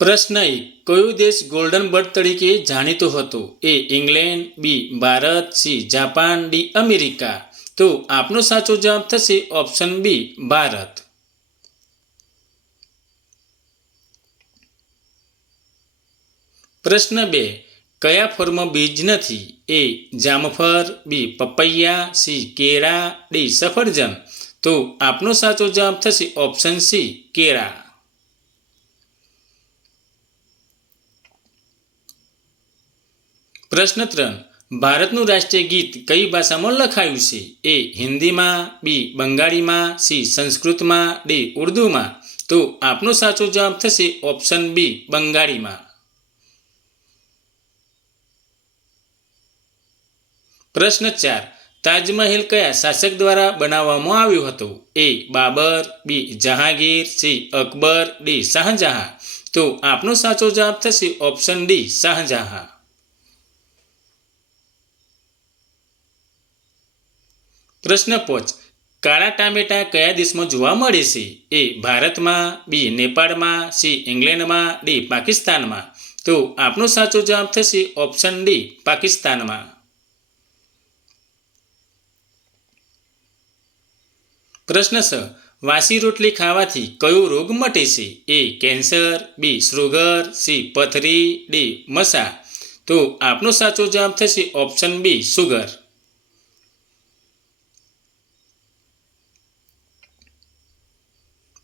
પ્રશ્ન 1. કયો દેશ ગોલ્ડન બર્ડ તરીકે જાણીતો હતો? A England, B Bharat, C Japan, D America. તો આપનો સાચો જવાબ થશે ઓપ્શન બી ભારત. પ્રશ્ન 2. કયા ફળમાં બીજ નથી? એ જામફળ, બી પપૈયા, સી કેળા, ડી સફરજન. તો આપનો સાચો જવાબ થશે ઓપ્શન સી કેળા. પ્રશ્ન 3. ભારતનું રાષ્ટ્રીય ગીત કઈ ભાષામાં લખાયું છે? એ હિન્દીમાં, બી બંગાળીમાં, સી સંસ્કૃતમાં, ડી ઉર્દુમાં. તો આપનો સાચો જવાબ થશે ઓપ્શન બી બંગાળીમાં. પ્રશ્ન 4. તાજમહેલ કયા શાસક દ્વારા બનાવવામાં આવ્યો હતો? એ બાબર, બી જહાંગીર, સી અકબર, ડી શાહજહાં. તો આપનો સાચો જવાબ થશે ઓપ્શન ડી શાહજહાં. પ્રશ્ન 5. કાળા ટામેટા કયા દેશમાં જોવા મળે છે? એ ભારતમાં, બી નેપાળમાં, સી ઇંગ્લેન્ડમાં, ડી પાકિસ્તાનમાં. તો આપનો સાચો જવાબ થશે ઓપ્શન ડી પાકિસ્તાનમાં. પ્રશ્ન 6. વાસી રોટલી ખાવાથી કયો રોગ મટે છે? એ કેન્સર, બી શુગર, સી પથરી, ડી મસા. તો આપનો સાચો જવાબ થશે ઓપ્શન બી શુગર.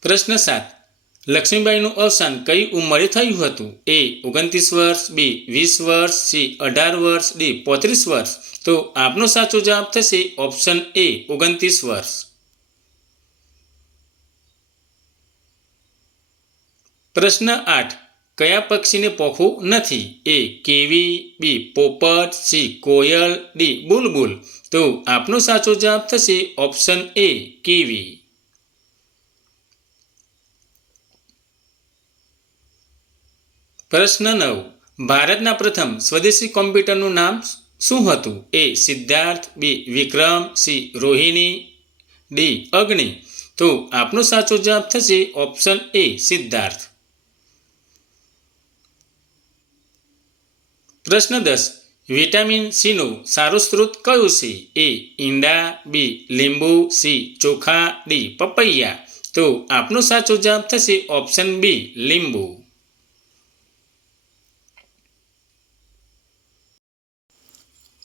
પ્રશ્ન 7. લક્ષ્મીબાઈનું અવસાન કઈ ઉંમરે થયું હતું? એ 29 વર્ષ, બી 20 વર્ષ, સી 18 વર્ષ, ડી 35 વર્ષ. તો આપનો સાચો જવાબ થશે ઓપ્શન એ 29 વર્ષ. પ્રશ્ન 8. કયા પક્ષીને પંખો નથી? એ કેવી, બી પોપટ, સી કોયલ, ડી બુલબુલ. તો આપનો સાચો જવાબ થશે ઓપ્શન એ કેવી. પ્રશ્ન 9. ભારતના પ્રથમ સ્વદેશી કોમ્પ્યુટરનું નામ શું હતું? એ સિદ્ધાર્થ, બી વિક્રમ, સી રોહિણી, ડી અગ્નિ. તો આપનો સાચો જવાબ થશે ઓપ્શન એ સિદ્ધાર્થ. પ્રશ્ન 10. વિટામિન સીનો સારો સ્ત્રોત કયો છે? એ ઈંડા, બી લીંબુ, સી ચોખા, ડી પપૈયા. તો આપનો સાચો જવાબ થશે ઓપ્શન બી લીંબુ.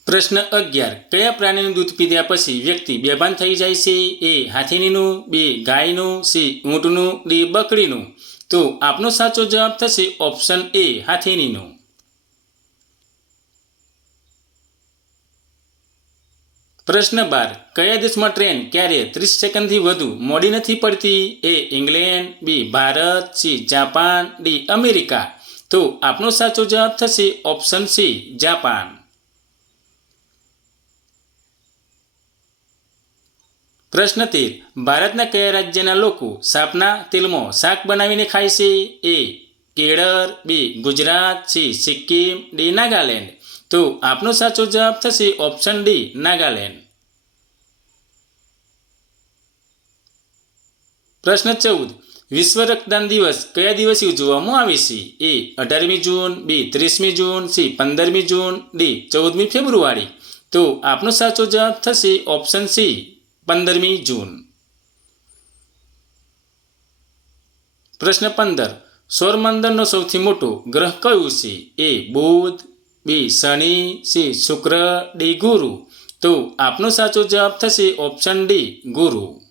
પ્રશ્ન 11. કયા પ્રાણીનું દૂધ પીધા પછી વ્યક્તિ બેભાન થઈ જાય છે? એ હાથીનું, બી ગાયનું, સી ઊંટનું, ડી બકરીનું. તો આપનો સાચો જવાબ થશે ઓપ્શન એ હાથીનું. પ્રશ્ન 12. કયા દેશમાં ટ્રેન ક્યારેય 30 સેકન્ડથી વધુ મોડી નથી પડતી? A England, B Bharat, C Japan, D America. તો આપનો સાચો જવાબ થશે ઓપ્શન સી જાપાન. પ્રશ્ન 13. ભારતના કયા રાજ્યના લોકો સાપના તેલમાં શાક બનાવીને ખાય છે? એ કેરળ, બી ગુજરાત, સી સિક્કિમ, ડી નાગાલેન્ડ. તો આપનો સાચો જવાબ થશે ઓપ્શન ડી નાગાલેન્ડ. પ્રશ્ન 14. વિશ્વ રક્તદાન દિવસ કયા દિવસે ઉજવવામાં આવે છે? એ 18મી જૂન, બી 30મી જૂન, સી 15મી જૂન, ડી 14મી ફેબ્રુઆરી. તો આપનો સાચો જવાબ થશે ઓપ્શન સી 15મી જૂન. પ્રશ્ન 15. સૌરમંડળનો સૌથી મોટો ગ્રહ કયો છે? એ બુધ, બી શનિ, સી શુક્ર, ડી ગુરુ. તો આપનો સાચો જવાબ થશે ઓપ્શન ડી ગુરુ.